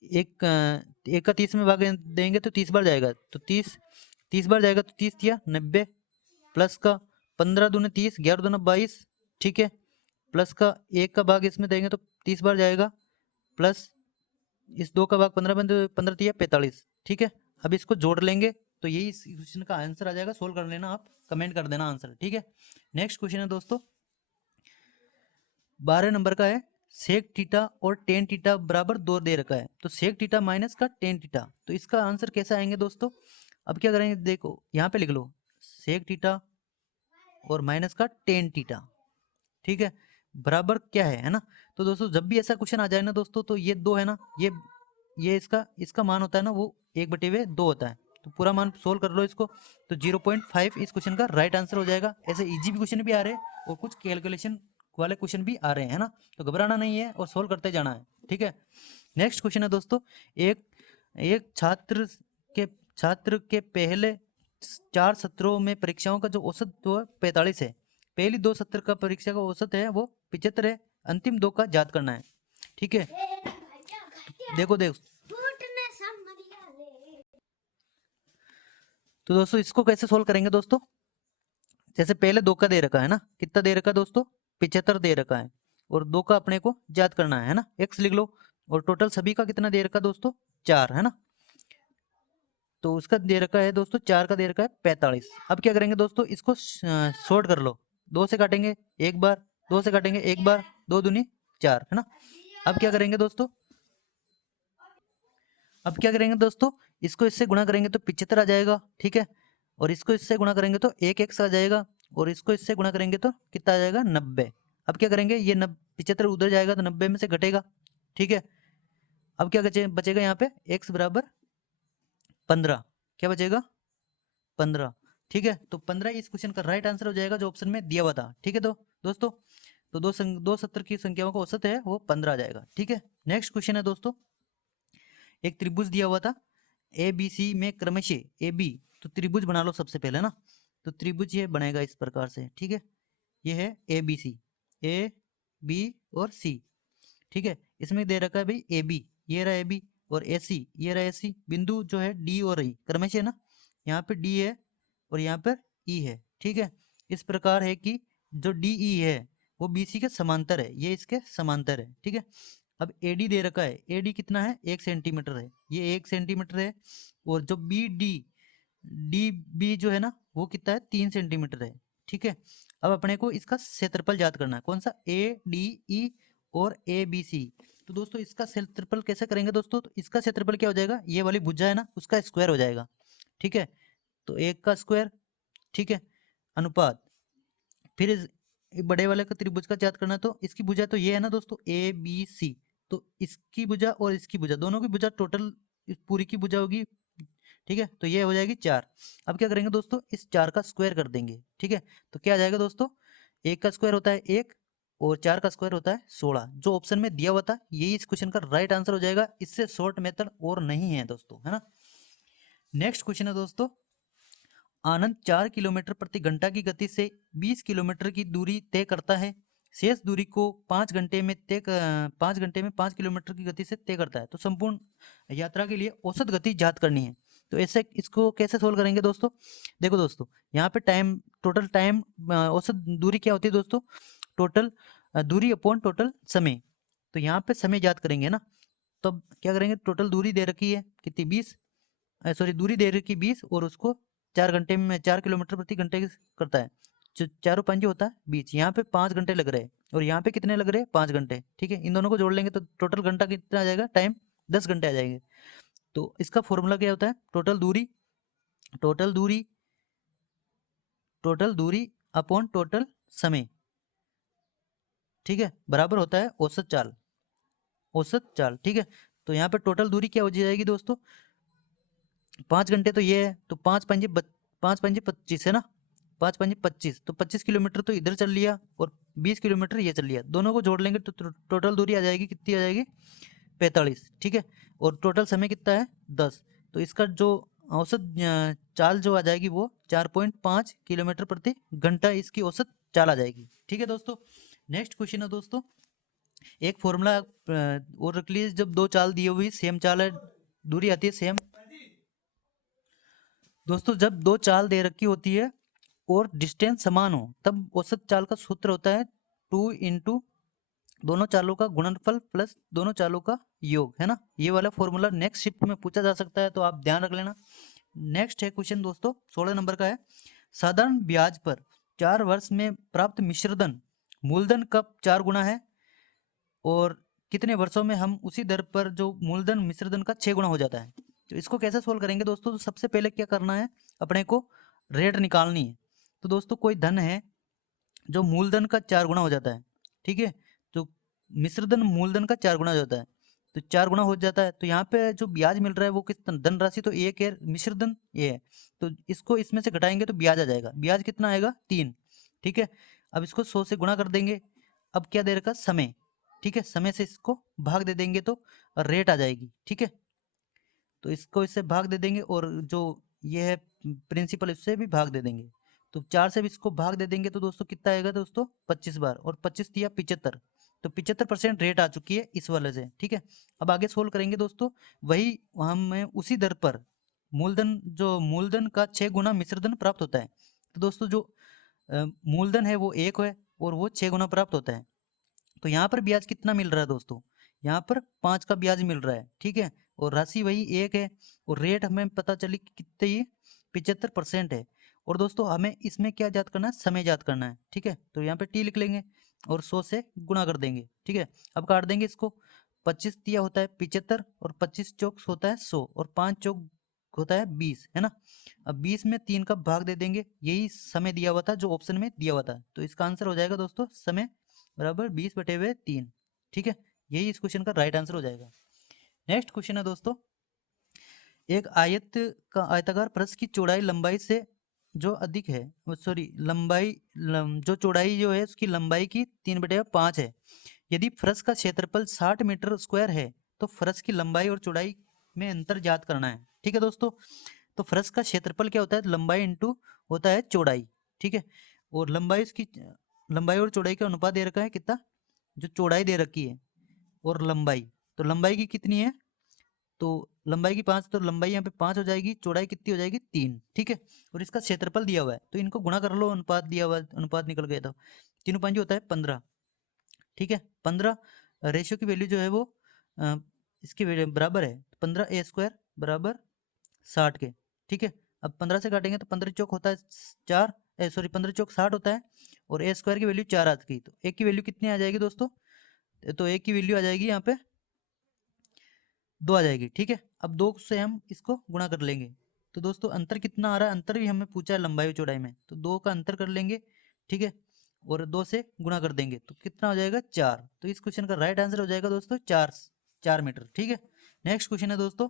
एक का 30 में भाग देंगे तो 30 बार जाएगा, तो 30 बार जाएगा, तो 30 दिया 90, प्लस का 15 दूने 30, 11 दूना 22। ठीक है, प्लस का 1 का भाग इसमें देंगे तो 30 बार जाएगा, प्लस इस 2 का भाग 15 में 15 दिया 45। ठीक है, अब इसको जोड़ लेंगे तो यही इस क्वेश्चन का आंसर आ जाएगा। सोल्व कर लेना, आप कमेंट कर देना आंसर। ठीक है, नेक्स्ट क्वेश्चन है दोस्तों, 12 नंबर का है, सेक थीटा और टेन थीटा बराबर 2 दे रखा है, तो सेक थीटा माइनस का टेन थीटा, तो इसका आंसर कैसे आएंगे दोस्तों। अब क्या करेंगे, देखो यहाँ पे लिख लो सेक थीटा और माइनस का टेन थीटा। ठीक है, बराबर क्या है ना। तो दोस्तों जब भी ऐसा क्वेश्चन आ जाए ना दोस्तों, तो ये 2 है ना, ये इसका मान होता है ना, वो 1/2 होता है। तो पूरा मान सोल्व कर लो इसको, तो 0.5 इस क्वेश्चन का राइट आंसर हो जाएगा। ऐसे इजी भी क्वेश्चन भी आ रहे हैं और कुछ कैलकुलेशन वाले क्वेश्चन भी आ रहे हैं, है ना। तो घबराना नहीं है और सोल्व करते जाना है। ठीक है, नेक्स्ट क्वेश्चन है दोस्तों, एक एक छात्र के पहले 4 सत्रों में परीक्षाओं का जो औसत वो 45 है। पहली 2 सत्र का परीक्षा का औसत है वो 75 है, अंतिम 2 का याद करना है। ठीक है, देखो तो दोस्तों इसको कैसे सोल्व करेंगे दोस्तों, जैसे पहले 2 का दे रखा है ना, कितना दे रखा है दोस्तों, 75 दे रखा है, और 2 का अपने को याद करना है ना, x लिख लो, और टोटल सभी का कितना दे रखा है दोस्तों, 4, है ना। तो उसका दे रखा है दोस्तों, 4 का दे रखा है 45। अब क्या करेंगे दोस्तों, इसको शॉर्ट कर लो, 2 से काटेंगे एक बार, 2 से काटेंगे एक बार, 2 दूनी 4, है ना। अब क्या करेंगे दोस्तों, इसको इससे गुणा करेंगे तो 75 आ जाएगा। ठीक है, और इसको इससे गुणा करेंगे तो 1x आ जाएगा, और इसको इससे गुणा करेंगे तो कितना आ जाएगा, 90। अब क्या करेंगे, ये 75 उधर जाएगा तो 90 में से घटेगा। ठीक है, अब क्या बचेगा यहाँ पे x बराबर 15, क्या बचेगा 15। ठीक है, तो 15 इस क्वेश्चन का राइट आंसर हो जाएगा जो ऑप्शन में दिया हुआ था। ठीक है, तो दोस्तों तो दो सत्र की संख्याओं का औसत है वो 15 आ जाएगा। ठीक है, नेक्स्ट क्वेश्चन है दोस्तों, एक त्रिभुज दिया हुआ था ए बी सी में क्रमशः ए बी, तो त्रिभुज बना लो सबसे पहले ना। तो त्रिभुज ये बनेगा इस प्रकार से, ठीक है। ये है A B C, A B और सी, ठीक है। इसमें दे रखा है भाई ए बी, ये रहा ए बी, और ए सी, ये रहा ए सी। बिंदु जो है डी और ई क्रमशः ना, यहाँ पे डी है और यहाँ पर ई है, ठीक है। इस प्रकार है कि जो डी ई है वो बी सी के समांतर है, ये इसके समांतर है, ठीक है। अब ए डी दे रखा है, ए डी कितना है 1 सेंटीमीटर है, ये 1 सेंटीमीटर है। और जो बी डी डी बी जो है ना वो कितना है 3 सेंटीमीटर है, ठीक है। अब अपने को इसका क्षेत्रफल ज्ञात करना है, कौन सा, ए डी ई और ए बी सी। तो दोस्तों इसका क्षेत्रफल कैसे करेंगे दोस्तों, तो इसका क्षेत्रफल क्या हो जाएगा, ये वाली भुजा है ना उसका स्क्वायर हो जाएगा, ठीक है। तो एक का स्क्वायर, ठीक है, अनुपात, फिर बड़े वाले का त्रिभुज का ज्ञात करना, तो इसकी भुजा तो ये है ना दोस्तों ए बी सी, तो इसकी भुजा और इसकी भुजा दोनों की भुजा टोटल इस पूरी की भुजा होगी, ठीक है। तो ये हो जाएगी 4। अब क्या करेंगे दोस्तों, इस 4 का स्क्वायर कर देंगे, ठीक है। तो क्या आ जाएगा दोस्तों, 1 का स्क्वायर होता है 1 और 4 का स्क्वायर होता है 16, जो ऑप्शन में दिया हुआ था यही इस क्वेश्चन का राइट आंसर हो जाएगा। इससे शॉर्ट मेथड और नहीं है दोस्तों, है ना। नेक्स्ट क्वेश्चन है दोस्तों, आनंद 4 किलोमीटर प्रति घंटा की गति से 20 किलोमीटर की दूरी तय करता है। शेष दूरी को 5 घंटे में 5 किलोमीटर की गति से तय करता है। तो संपूर्ण यात्रा के लिए औसत गति ज्ञात करनी है। तो ऐसे इसको कैसे सोल्व करेंगे दोस्तों, देखो दोस्तों यहाँ पे टाइम, टोटल टाइम, औसत दूरी क्या होती है दोस्तों, टोटल दूरी अपॉन टोटल समय। तो यहाँ पे समय ज्ञात करेंगे ना, तब क्या करेंगे, टोटल दूरी दे रखी है कितनी 20, सॉरी दूरी दे रखी 20 और उसको 4 घंटे में 4 किलोमीटर प्रति घंटे करता है, जो चारों पंजे होता है 20। यहाँ पे 5 घंटे लग रहे हैं और यहाँ पे कितने लग रहे हैं 5 घंटे, ठीक है। इन दोनों को जोड़ लेंगे तो टोटल घंटा कितना आ जाएगा, टाइम 10 घंटे आ जाएंगे। तो इसका फॉर्मूला क्या होता है, टोटल दूरी अपॉन टोटल समय, ठीक है, बराबर होता है औसत चाल, ठीक है। तो यहाँ पे टोटल दूरी क्या हो जाएगी दोस्तों, 5 घंटे तो ये है, तो 5 पंजे 25 है ना, 5 पंजे 25, तो 25 किलोमीटर तो इधर चल लिया और 20 किलोमीटर ये चल लिया, दोनों को जोड़ लेंगे तो टोटल दूरी आ जाएगी, कितनी आ जाएगी 45, ठीक है। और टोटल समय कितना है 10। तो इसका जो औसत चाल जो आ जाएगी वो 4.5 किलोमीटर प्रति घंटा इसकी औसत चाल आ जाएगी, ठीक है दोस्तों। नेक्स्ट क्वेश्चन है दोस्तों, एक फॉर्मूला और रख लीजिए, जब दो चाल दी हुई सेम चाल है, दूरी आती है सेम दोस्तों, जब दो चाल दे रखी होती है और डिस्टेंस समान हो तब औसत चाल का सूत्र होता है 2 इंटू दोनों चालों का गुणनफल प्लस दोनों चालों का योग, है ना। ये वाला फॉर्मूला नेक्स्ट शिफ्ट में पूछा जा सकता है, तो आप ध्यान रख लेना। नेक्स्ट है क्वेश्चन दोस्तों 16 नंबर का है, साधारण ब्याज पर 4 वर्ष में प्राप्त मिश्रधन मूलधन का 4 गुना है और कितने वर्षों में हम उसी दर पर जो मूलधन मिश्रधन का 6 गुना हो जाता है। तो इसको कैसे सोल्व करेंगे दोस्तों, तो सबसे पहले क्या करना है, अपने को रेट निकालनी है। तो दोस्तों कोई धन है जो मूलधन का 4 गुना हो जाता है, ठीक है, तो मिश्रधन मूलधन का 4 गुना हो जाता है, तो 4 गुना हो जाता है। तो यहाँ पे जो ब्याज मिल रहा है वो किस धन राशि, तो एक है मिश्रधन ये है, तो इसको इसमें से घटाएंगे तो ब्याज आ जाएगा, ब्याज कितना आएगा 3, ठीक है। अब इसको 100 से गुणा कर देंगे। अब क्या दे रखा समय, ठीक है, समय से इसको भाग दे देंगे तो रेट आ जाएगी, ठीक है। तो इसको इससे भाग दे देंगे और जो ये है प्रिंसिपल इससे भी भाग दे देंगे, तो 4 से भी इसको भाग दे देंगे तो दोस्तों कितना आएगा दोस्तों 25 बार, और 25 दिया 75, तो 75% रेट आ चुकी है इस वाले से, ठीक है। अब आगे सोल्व करेंगे दोस्तों, वही हमें उसी दर पर मूलधन का 6 गुना मिश्रधन प्राप्त होता है। तो दोस्तों जो मूलधन है वो 1 है और वो 6 गुना प्राप्त होता है। तो यहाँ पर ब्याज कितना मिल रहा है दोस्तों, यहाँ पर 5 का ब्याज मिल रहा है, ठीक है, और राशि वही 1 है और रेट हमें पता चली कितने, ये 75% है। और दोस्तों हमें इसमें क्या ज्ञात करना है, समय ज्ञात करना है, ठीक है। तो यहाँ पे टी लिख लेंगे और 100 से गुणा कर देंगे, ठीक है। अब काट देंगे इसको, 25 दिया होता है 75 और 25 चौक होता है 100 और 5 चौक होता है 20, है ना। अब 20 में 3 का भाग दे देंगे, यही समय दिया हुआ था जो ऑप्शन में दिया हुआ था। तो इसका आंसर हो जाएगा दोस्तों समय बराबर 20/3, ठीक है। यही इस क्वेश्चन का राइट आंसर हो जाएगा। नेक्स्ट क्वेश्चन है दोस्तों, एक आयताकार पृष्ठ की चौड़ाई लंबाई से जो अधिक है, सॉरी जो चौड़ाई जो है उसकी लंबाई की 3/5 है। यदि फर्श का क्षेत्रफल 60 मीटर स्क्वायर है तो फर्श की लंबाई और चौड़ाई में अंतर ज्ञात करना है। ठीक है दोस्तों, तो फर्श का क्षेत्रफल क्या होता है, लंबाई इंटू होता है चौड़ाई। ठीक है, और लंबाई और चौड़ाई का अनुपात दे रखा है कितना, जो चौड़ाई दे रखी है और लंबाई, तो लंबाई की कितनी है, तो लंबाई की 5, तो लंबाई यहाँ पे 5 हो जाएगी, चौड़ाई कितनी हो जाएगी 3। ठीक है, और इसका क्षेत्रफल दिया हुआ है तो इनको गुणा कर लो, अनुपात दिया हुआ है, अनुपात निकल गया था, 3 5 होता है 15। ठीक है, 15 रेशियो की वैल्यू जो है वो इसके बराबर है 15 a² बराबर 60 के। ठीक है, अब 15 से काटेंगे तो 15 चौक होता है 4, सॉरी 15 चौक 60 होता है, और a² की वैल्यू 4 आती है, तो एक की वैल्यू कितनी आ जाएगी दोस्तों, तो एक की वैल्यू आ जाएगी यहाँ पे 2 आ जाएगी। ठीक है, अब 2 से हम इसको गुणा कर लेंगे, तो दोस्तों अंतर कितना आ रहा है, अंतर भी हमें पूछा है लंबाई और चौड़ाई में, तो 2 का अंतर कर लेंगे। ठीक है, और 2 से गुणा कर देंगे तो कितना हो जाएगा 4, तो इस क्वेश्चन का राइट आंसर हो जाएगा दोस्तों 4 मीटर। ठीक है, नेक्स्ट क्वेश्चन है दोस्तों,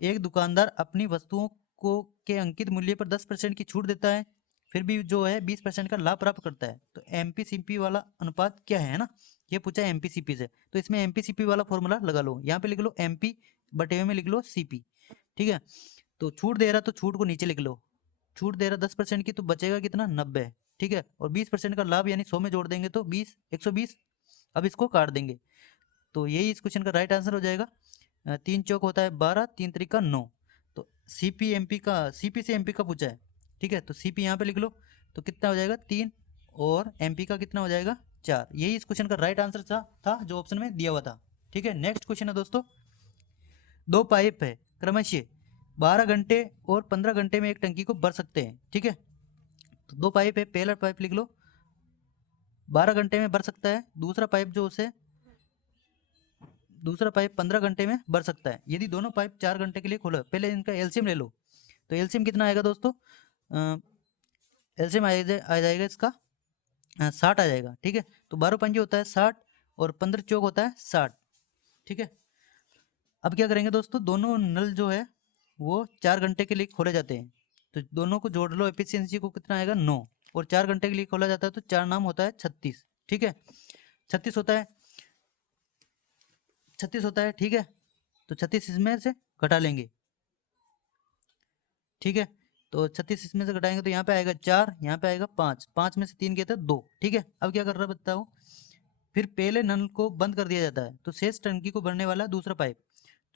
एक दुकानदार अपनी वस्तुओं को के अंकित मूल्य पर 10% की छूट देता है, फिर भी जो है 20% का लाभ प्राप्त करता है, तो एमपीसीपी वाला अनुपात क्या है ना, ये पूछा है एमपीसीपी से, तो इसमें एमपीसीपी वाला फॉर्मूला लगा लो, यहाँ पे लिख लो एमपी बटे में लिख लो सीपी। ठीक है, तो छूट दे रहा तो छूट को नीचे लिख लो, छूट दे रहा 10% की, तो बचेगा कितना 90। ठीक है, और 20% का लाभ यानी 100 में जोड़ देंगे तो 120। अब इसको काट देंगे, तो यही इस क्वेश्चन का राइट आंसर हो जाएगा। 3 चौक होता है 12, 3 त्रिका 9, तो सीपी एमपी का, सीपी से एमपी का पूछा है। ठीक है, तो सीपी यहाँ पे लिख लो, तो कितना हो जाएगा 3, और एमपी का कितना हो जाएगा 4। यही इस क्वेश्चन का राइट आंसर था जो ऑप्शन में दिया हुआ था। ठीक है, नेक्स्ट क्वेश्चन है दोस्तों, 2 पाइप है क्रमशः 12 घंटे और 15 घंटे में एक टंकी को भर सकते हैं। ठीक है, तो 2 पाइप है, पहला पाइप लिख लो 12 घंटे में भर सकता है, दूसरा पाइप 15 घंटे में भर सकता है। यदि दोनों पाइप 4 घंटे के लिए खोलो, पहले इनका एलसीएम ले लो, तो एलसीएम कितना आएगा दोस्तों, एलसीएम आ जाएगा इसका 60 आ जाएगा। ठीक है, तो 12 पंजे होता है 60 और 15 चौक होता है 60। ठीक है, अब क्या करेंगे दोस्तों, दोनों नल जो है वो 4 घंटे के लिए खोले जाते हैं, तो दोनों को जोड़ लो, एफिशिएंसी को कितना आएगा 9, और 4 घंटे के लिए खोला जाता है तो 4 नाम होता है 36। ठीक है, 36 होता है, 36 होता है। ठीक है, तो 36 इसमें से घटा लेंगे। ठीक है, तो 36 इसमें से घटाएंगे तो यहाँ पे आएगा 4, यहाँ पे आएगा 5, 5 में से 3 गए थे 2। ठीक है, अब क्या कर रहा है बताओ, फिर पहले नल को बंद कर दिया जाता है, तो शेष टंकी को भरने वाला दूसरा पाइप,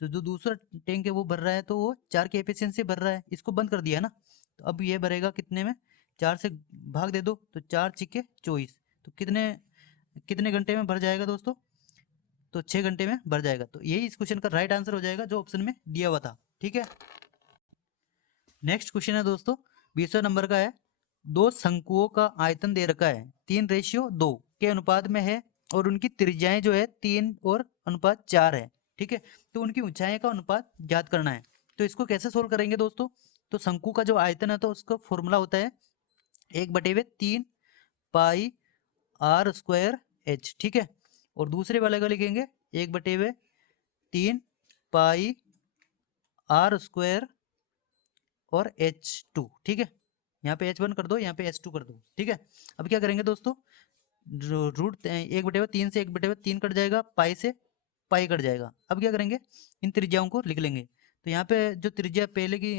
तो जो दूसरा टैंक है वो भर रहा है, तो वो 4 की एफिशिएंसी भर रहा है, इसको बंद कर दिया है ना, तो अब ये भरेगा कितने में, 4 से भाग दे दो, तो 4 छिके 24, तो कितने कितने घंटे में भर जाएगा दोस्तों, तो 6 घंटे में भर जाएगा, तो यही इस क्वेश्चन का राइट आंसर हो जाएगा जो ऑप्शन में दिया हुआ था। ठीक है, नेक्स्ट क्वेश्चन है दोस्तों 20वें नंबर का है, 2 शंकुओं का आयतन दे रखा है 3:2 के अनुपात में है, और उनकी त्रिज्याएं जो है 3 और अनुपात 4 है। ठीक है, तो उनकी ऊंचाई का अनुपात ज्ञात करना है, तो इसको कैसे सोल्व करेंगे दोस्तों, तो शंकु का जो आयतन है तो उसका फॉर्मूला होता है 1/3 पाई r² h। ठीक है, और दूसरे वाले का लिखेंगे 1/3 पाई r² और h2। ठीक है, यहाँ पे h1 कर दो, यहाँ पे h2 कर दो। ठीक है, अब क्या करेंगे दोस्तों, रूट 1/3 से 1/3 कट जाएगा, पाई से पाई कट जाएगा। अब क्या करेंगे, इन त्रिज्याओं को लिख लेंगे, तो यहाँ पे जो त्रिज्या पहले की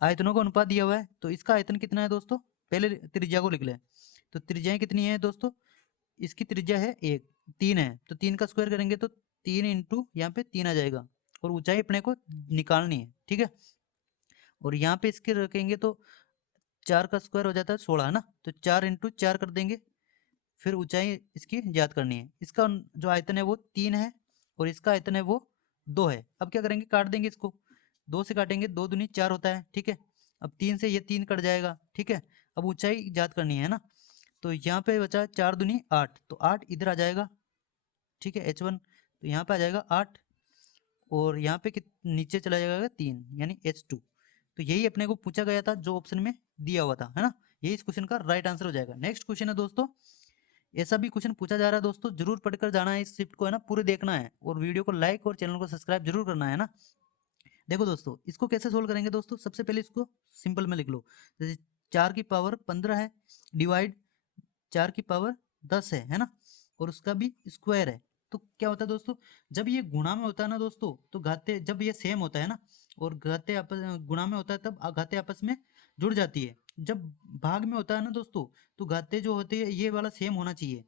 आयतनों का अनुपात दिया हुआ है, तो इसका आयतन कितना है दोस्तों, पहले त्रिज्या को लिख लें, तो त्रिज्याएं कितनी है दोस्तों, इसकी त्रिज्या है 3 है, तो 3 का स्क्वायर करेंगे तो 3 इंटू यहाँ पे 3 आ जाएगा, और ऊंचाई अपने को निकालनी है। ठीक है, और यहाँ पे इसके रखेंगे तो 4 का स्क्वायर हो जाता है 16 है ना, तो 4 इंटू 4 कर देंगे, फिर ऊंचाई इसकी ज्ञात करनी है। इसका जो आयतन है वो 3 है, और इसका आयतन है वो 2 है। अब क्या करेंगे, काट देंगे इसको, 2 से काटेंगे 2 दूनी 4 होता है। ठीक है, अब 3 से ये 3 कट जाएगा। ठीक है, अब ऊंचाई ज्ञात करनी है ना, तो यहाँ पे बचा 4 दूनी 8, तो 8 इधर आ जाएगा। ठीक है, h1 तो यहाँ पे आ जाएगा 8, और यहाँ पे नीचे चला जाएगा 3 यानी h2। तो यही अपने को पूछा गया था जो ऑप्शन में दिया हुआ था, है ना, यही इस क्वेश्चन का राइट आंसर हो जाएगा। नेक्स्ट क्वेश्चन है दोस्तों, ऐसा भी क्वेश्चन पूछा जा रहा है दोस्तों, जरूर पढ़कर जाना है, इस शिफ्ट को है ना पूरे देखना है, और वीडियो को लाइक और चैनल को सब्सक्राइब जरूर करना है ना। देखो दोस्तों, इसको कैसे सोल्व करेंगे दोस्तों, सबसे पहले इसको सिंपल में लिख लो, जैसे 4 की पावर 15 है, डिवाइड 4 की पावर 10 है ना, और उसका भी स्क्वायर है, तो क्या होता है दोस्तों, जब ये गुणा में होता है ना दोस्तों, तो घाते जब ये सेम होता है ना और घाते आपस गुणा में होता है तब घाते आपस में जुड़ जाती है। जब भाग में होता है ना दोस्तों, तो घाते जो होते हैं ये वाला सेम होना चाहिए,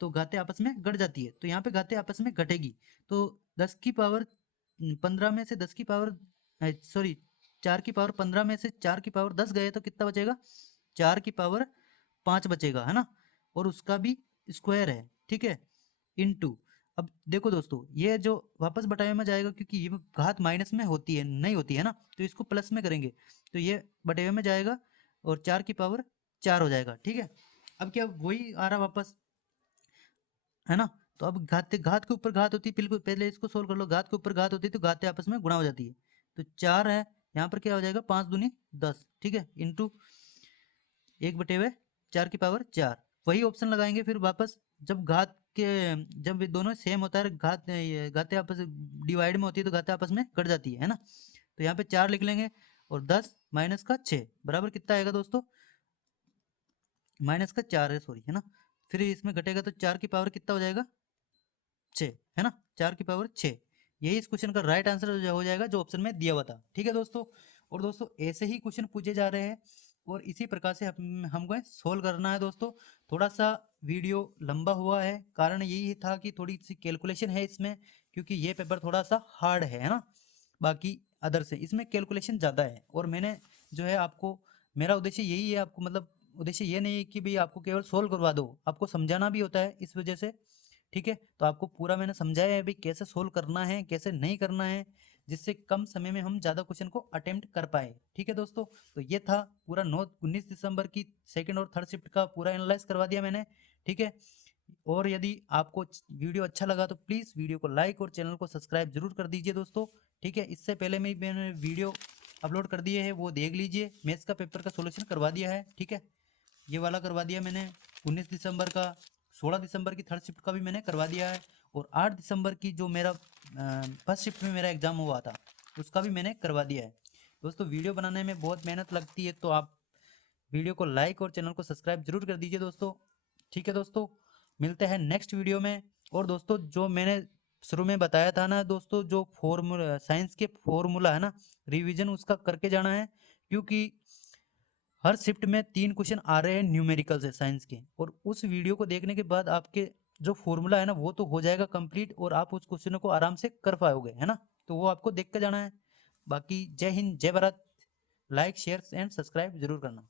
तो घाते आपस में घट जाती है, तो यहाँ पे घाते आपस में घटेगी। तो 10 की पावर 15 में से 10 की पावर सॉरी 4 की पावर 15 में से 4 की पावर 10 गए तो कितना बचेगा, 4 की पावर 5 बचेगा, है ना। और उसका भी स्क्वायर है, ठीक है, इनटू। अब देखो दोस्तों, ये जो वापस बटावे में जाएगा क्योंकि ये घात माइनस में होती है नहीं होती है ना, तो इसको प्लस में करेंगे तो ये बटावे में जाएगा और 4 की पावर 4 हो जाएगा, ठीक है। अब क्या वही आ रहा वापस, है ना। तो अब घात घात के ऊपर घात होती है, बिल्कुल पहले इसको सोल्व कर लो, घात के ऊपर घात होती है तो घातें आपस में गुणा हो जाती है। तो 4 है, यहाँ पर क्या हो जाएगा 5 दूनी 10, ठीक है, इंटू 1/4 की पावर 4। वही ऑप्शन लगाएंगे फिर वापस, जब घात के जब ये दोनों सेम होता है, घातें आपस डिवाइड में होती है तो घातें आपस में कट जाती है ना। तो यहाँ पे 4 लिख लेंगे और 10 माइनस का 6 बराबर कितना आएगा दोस्तों, माइनस का 4 है सॉरी, है ना। फिर इसमें घटेगा तो 4 की पावर कितना हो जाएगा 6, है ना, 4 की पावर 6। यही इस क्वेश्चन का राइट आंसर हो जाएगा जो ऑप्शन में दिया हुआ था, ठीक है दोस्तों। और दोस्तों ऐसे ही क्वेश्चन पूछे जा रहे हैं और इसी प्रकार से हमको सोल्व करना है दोस्तों। थोड़ा सा वीडियो लंबा हुआ है, कारण यही था कि थोड़ी सी कैलकुलेशन है इसमें, क्योंकि ये पेपर थोड़ा सा हार्ड है ना, बाकी अदर से इसमें कैलकुलेशन ज़्यादा है। और मैंने जो है आपको, मेरा उद्देश्य यही है, आपको मतलब उद्देश्य ये नहीं है कि भाई आपको केवल सोल्व करवा दो, आपको समझाना भी होता है इस वजह से, ठीक है। तो आपको पूरा मैंने समझाया है भाई कैसे सोल्व करना है कैसे नहीं करना है, जिससे कम समय में हम ज़्यादा क्वेश्चन को अटेम्प्ट कर पाए, ठीक है दोस्तों। तो ये था पूरा 19 दिसंबर की सेकंड और थर्ड शिफ्ट का पूरा एनालाइज करवा दिया मैंने, ठीक है। और यदि आपको वीडियो अच्छा लगा तो प्लीज़ वीडियो को लाइक और चैनल को सब्सक्राइब जरूर कर दीजिए दोस्तों, ठीक है। इससे पहले मैंने वीडियो अपलोड कर दिए है, वो देख लीजिए। मैथ्स का पेपर का सोल्यूशन करवा दिया है, ठीक है, ये वाला करवा दिया मैंने 19 दिसंबर का। 16 दिसंबर की थर्ड शिफ्ट का भी मैंने करवा दिया है, और 8 दिसंबर की जो मेरा फर्स्ट शिफ्ट में मेरा एग्ज़ाम हुआ था उसका भी मैंने करवा दिया है दोस्तों। वीडियो बनाने में बहुत मेहनत लगती है, तो आप वीडियो को लाइक और चैनल को सब्सक्राइब जरूर कर दीजिए दोस्तों, ठीक है दोस्तों। मिलते हैं नेक्स्ट वीडियो में। और दोस्तों जो मैंने शुरू में बताया था ना दोस्तों, जो फॉर्मूला साइंस के फॉर्मूला है ना, रिवीजन उसका करके जाना है, क्योंकि हर शिफ्ट में 3 क्वेश्चन आ रहे हैं न्यूमेरिकल से साइंस के, और उस वीडियो को देखने के बाद आपके जो फॉर्मूला है ना वो तो हो जाएगा कंप्लीट, और आप उस क्वेश्चनों को आराम से कर पाओगे, है ना। तो वो आपको देख के जाना है। बाकी जय हिंद जय Bharat, like share and subscribe जरूर करना।